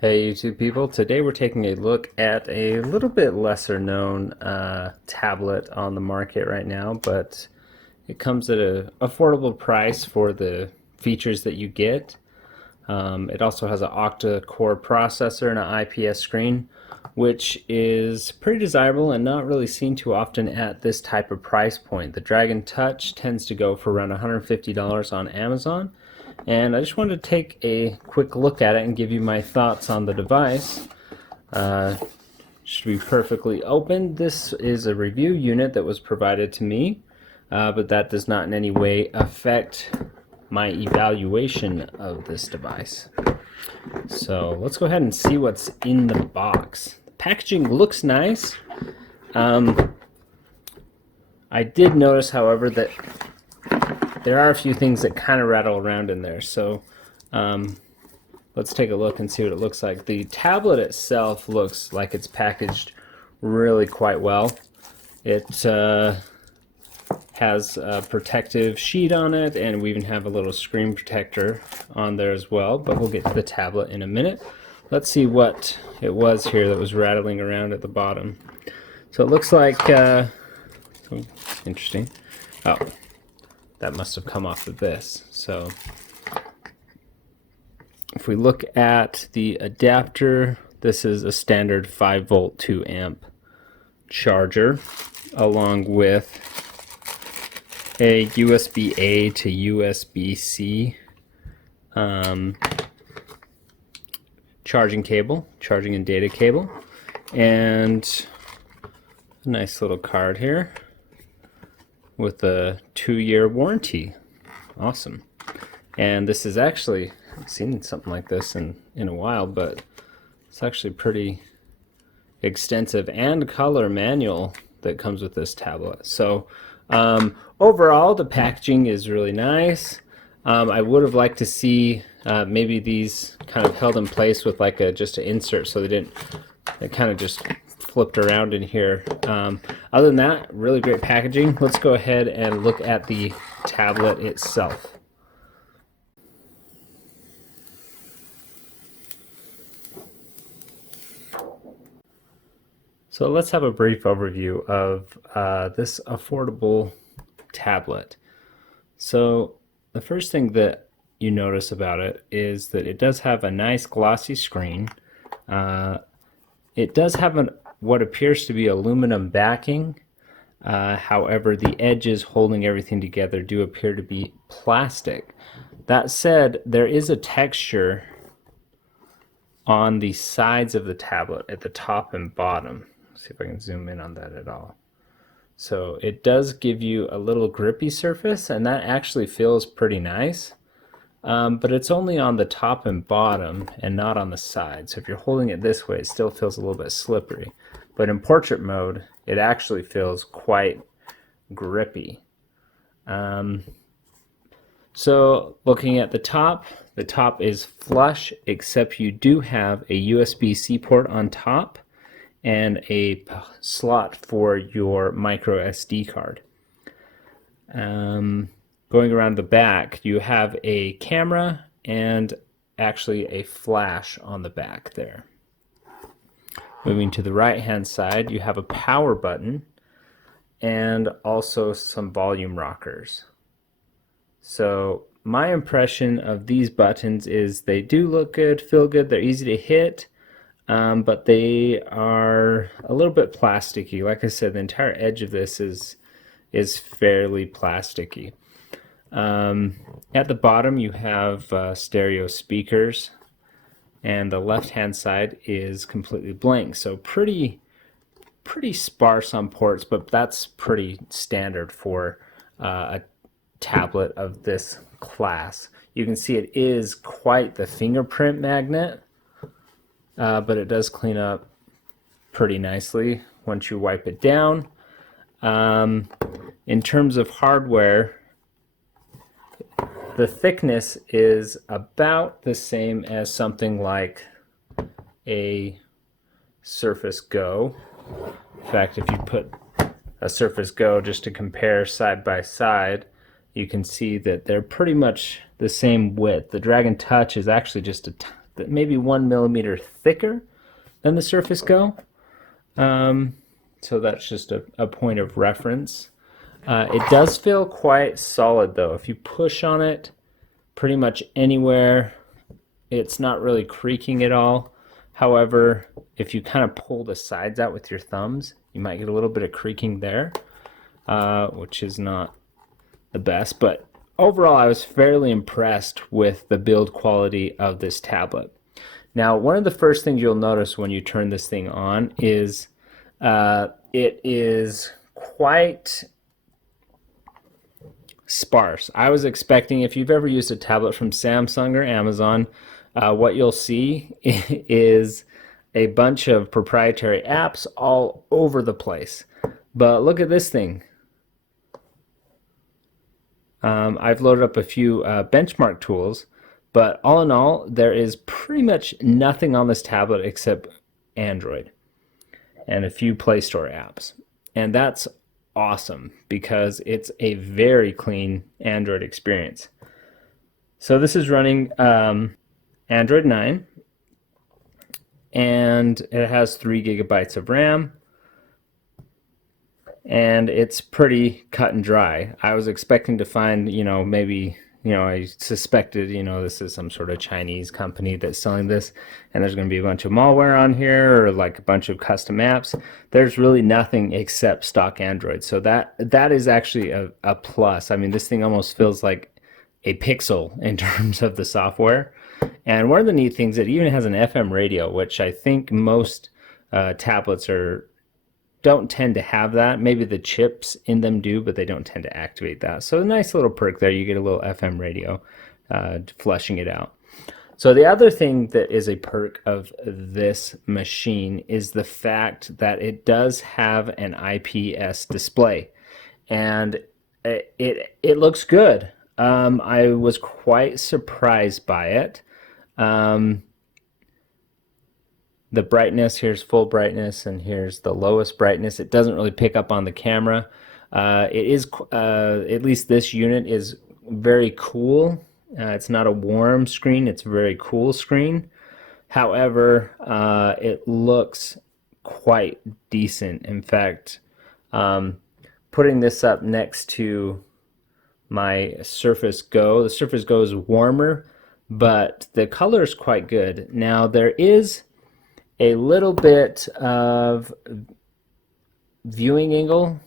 Hey YouTube people, today we're taking a look at a little bit lesser known tablet on the market right now, but it comes at an affordable price for the features that you get. It also has an Octa-Core processor and an IPS screen, which is pretty desirable and not really seen too often at this type of price point. The DragonTouch tends to go for around $150 on Amazon, and I just wanted to take a quick look at it and give you my thoughts on the device. Should be perfectly open. This is a review unit that was provided to me, but that does not in any way affect my evaluation of this device. So let's go ahead and see what's in the box. The packaging looks nice. I did notice, however, that there are a few things that kind of rattle around in there. So let's take a look and see what it looks like. The tablet itself looks like it's packaged really quite well. It has a protective sheet on it, and we even have a little screen protector on there as well, but we'll get to the tablet in a minute. Let's see what it was here that was rattling around at the bottom. So it looks like, interesting. Oh, that must have come off of this. So if we look at the adapter, this is a standard 5-volt 2-amp charger, along with a USB-A to USB-C charging cable, charging and data cable, and a nice little card here with a 2-year warranty. Awesome. And this is actually, I've seen something like this in a while, but it's actually pretty extensive and color manual that comes with this tablet. So overall, the packaging is really nice. I would have liked to see maybe these kind of held in place with like just an insert, so they kind of just flipped around in here. Other than that, really great packaging. Let's go ahead and look at the tablet itself. So let's have a brief overview of this affordable tablet. So the first thing that you notice about it is that it does have a nice glossy screen. It does have what appears to be aluminum backing. However, the edges holding everything together do appear to be plastic. That said, there is a texture on the sides of the tablet at the top and bottom. Let's see if I can zoom in on that at all. So it does give you a little grippy surface, and that actually feels pretty nice. But it's only on the top and bottom and not on the side. So if you're holding it this way, it still feels a little bit slippery. But in portrait mode, it actually feels quite grippy. So looking at the top is flush, except you do have a USB-C port on top and a slot for your micro SD card. Going around the back, you have a camera and actually a flash on the back there. Moving to the right hand side, you have a power button and also some volume rockers. So my impression of these buttons is they do look good, feel good, they're easy to hit, but they are a little bit plasticky. Like I said, the entire edge of this is fairly plasticky. At the bottom you have stereo speakers, and the left hand side is completely blank, so pretty sparse on ports, but that's pretty standard for a tablet of this class. You can see it is quite the fingerprint magnet, but it does clean up pretty nicely once you wipe it down. In terms of hardware, the thickness is about the same as something like a Surface Go. In fact, if you put a Surface Go just to compare side by side, you can see that they're pretty much the same width. The DragonTouch is actually just maybe 1 millimeter thicker than the Surface Go. So that's just a point of reference. It does feel quite solid though. If you push on it pretty much anywhere, it's not really creaking at all. However, if you kind of pull the sides out with your thumbs, you might get a little bit of creaking there, which is not the best. But overall, I was fairly impressed with the build quality of this tablet. Now, one of the first things you'll notice when you turn this thing on is it is quite sparse. I was expecting, if you've ever used a tablet from Samsung or Amazon, what you'll see is a bunch of proprietary apps all over the place. But look at this thing. I've loaded up a few benchmark tools, but all in all, there is pretty much nothing on this tablet except Android and a few Play Store apps. And that's awesome because it's a very clean Android experience. So this is running Android 9, and it has 3 gigabytes of RAM, and it's pretty cut and dry. I was expecting to find, maybe, I suspected, this is some sort of Chinese company that's selling this, and there's going to be a bunch of malware on here or like a bunch of custom apps. There's really nothing except stock Android. So that is actually a plus. I mean, this thing almost feels like a Pixel in terms of the software. And one of the neat things, it even has an FM radio, which I think most tablets don't tend to have that. Maybe the chips in them do, but they don't tend to activate that. So a nice little perk there. You get a little FM radio flushing it out. So the other thing that is a perk of this machine is the fact that it does have an IPS display, and it looks good. I was quite surprised by it. The brightness, here's full brightness, and here's the lowest brightness. It doesn't really pick up on the camera. It is, at least this unit is very cool. It's not a warm screen, it's a very cool screen. However, it looks quite decent. In fact, putting this up next to my Surface Go, the Surface Go is warmer, but the color is quite good. Now, there is a little bit of viewing angle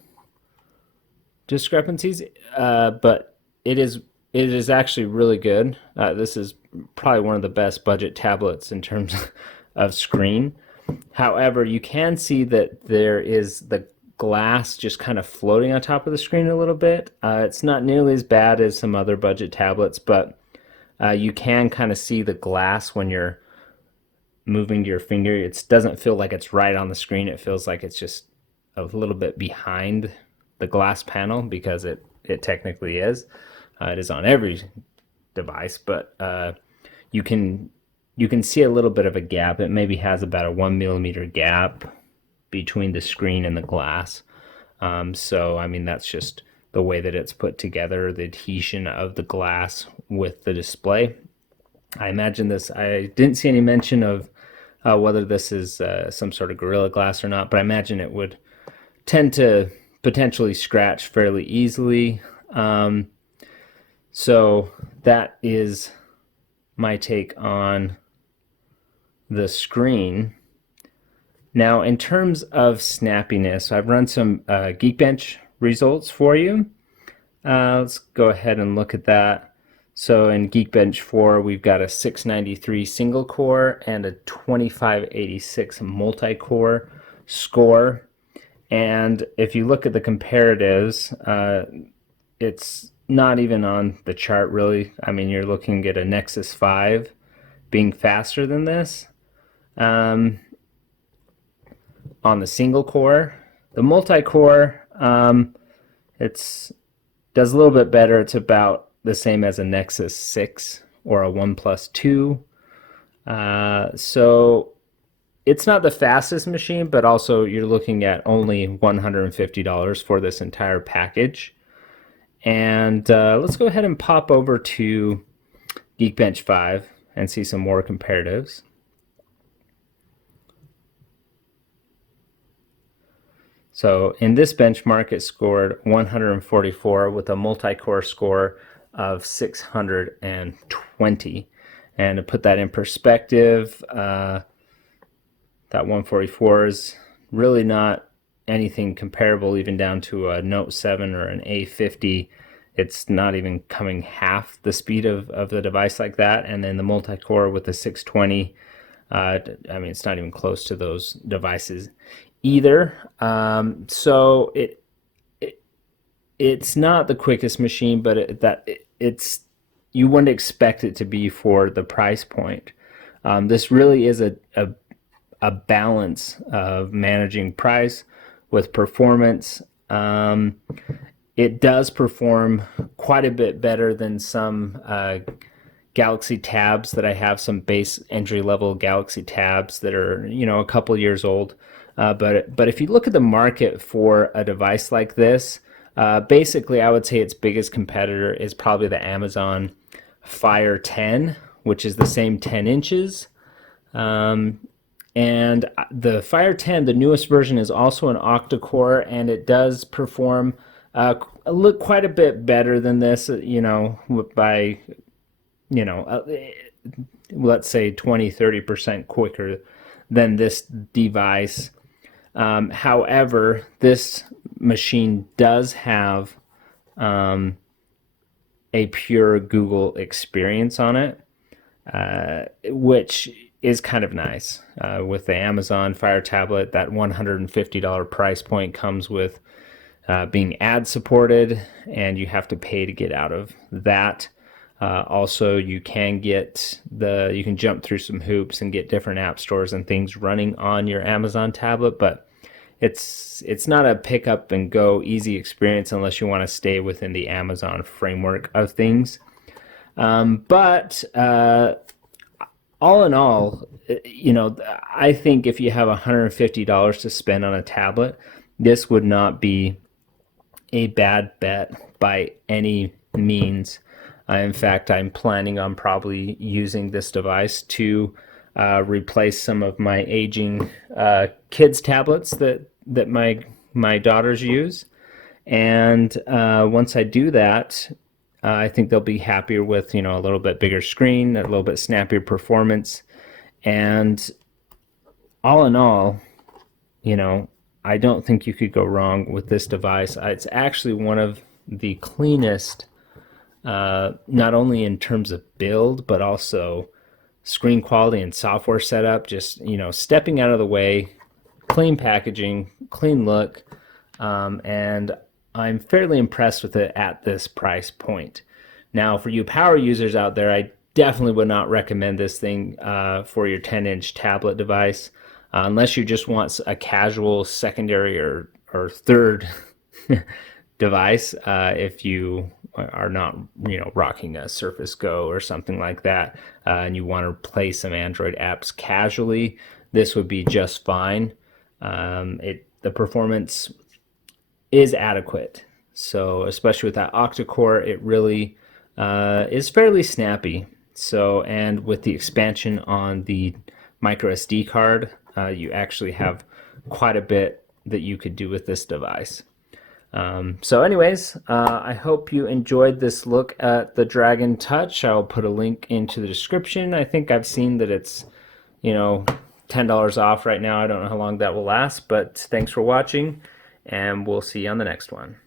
discrepancies, but it is actually really good. This is probably one of the best budget tablets in terms of screen. However, you can see that there is the glass just kind of floating on top of the screen a little bit. It's not nearly as bad as some other budget tablets, but you can kind of see the glass when you're moving your finger. It doesn't feel like it's right on the screen. It feels like it's just a little bit behind the glass panel, because it technically is. It is on every device, but you can see a little bit of a gap. It maybe has about a 1 millimeter gap between the screen and the glass. So I mean, that's just the way that it's put together, the adhesion of the glass with the display. I imagine this, I didn't see any mention of whether this is some sort of Gorilla Glass or not, but I imagine it would tend to potentially scratch fairly easily. So that is my take on the screen. Now, in terms of snappiness, I've run some Geekbench results for you. Let's go ahead and look at that. So in Geekbench 4, we've got a 693 single core and a 2586 multi-core score. And if you look at the comparatives, it's not even on the chart really. I mean, you're looking at a Nexus 5 being faster than this on the single core. The multi-core, it does a little bit better. It's about the same as a Nexus 6 or a OnePlus 2. So it's not the fastest machine, but also you're looking at only $150 for this entire package. And let's go ahead and pop over to Geekbench 5. and see some more comparatives. So in this benchmark, it scored 144 with a multi-core score of 620. And to put that in perspective, that 144 is really not anything comparable, even down to a Note 7 or an A50. It's not even coming half the speed of the device like that. And then the multi-core with the 620, I mean, it's not even close to those devices either. So it's not the quickest machine, but it's you wouldn't expect it to be for the price point. This really is a balance of managing price with performance. It does perform quite a bit better than some Galaxy tabs that I have, some base entry-level Galaxy tabs that are, you know, a couple years old. But if you look at the market for a device like this, basically I would say its biggest competitor is probably the Amazon Fire 10, which is the same 10 inches. And the Fire 10, the newest version, is also an octa-core, and it does perform look quite a bit better than this, you know, by, you know, let's say 20-30% quicker than this device. However, this machine does have a pure Google experience on it, which is kind of nice. With the Amazon Fire tablet, that $150 price point comes with being ad supported, and you have to pay to get out of that. Also, you can jump through some hoops and get different app stores and things running on your Amazon tablet, but it's not a pick up and go easy experience unless you want to stay within the Amazon framework of things. But all in all, you know, I think if you have $150 to spend on a tablet, this would not be a bad bet by any means. In fact, I'm planning on probably using this device to replace some of my aging kids' tablets that my daughters use. And once I do that, I think they'll be happier with, you know, a little bit bigger screen, a little bit snappier performance. And all in all, you know, I don't think you could go wrong with this device. It's actually one of the cleanest, not only in terms of build, but also screen quality and software setup. Just, you know, stepping out of the way, clean packaging, clean look, and I'm fairly impressed with it at this price point. Now, for you power users out there, I definitely would not recommend this thing for your 10-inch tablet device, unless you just want a casual secondary or third device. If you are not, you know, rocking a Surface Go or something like that, and you want to play some Android apps casually, this would be just fine. The performance is adequate. So especially with that octa-core, it really is fairly snappy. So, and with the expansion on the micro SD card, you actually have quite a bit that you could do with this device. So anyways, I hope you enjoyed this look at the DragonTouch. I'll put a link into the description. I think I've seen that it's, you know, $10 off right now. I don't know how long that will last, but thanks for watching, and we'll see you on the next one.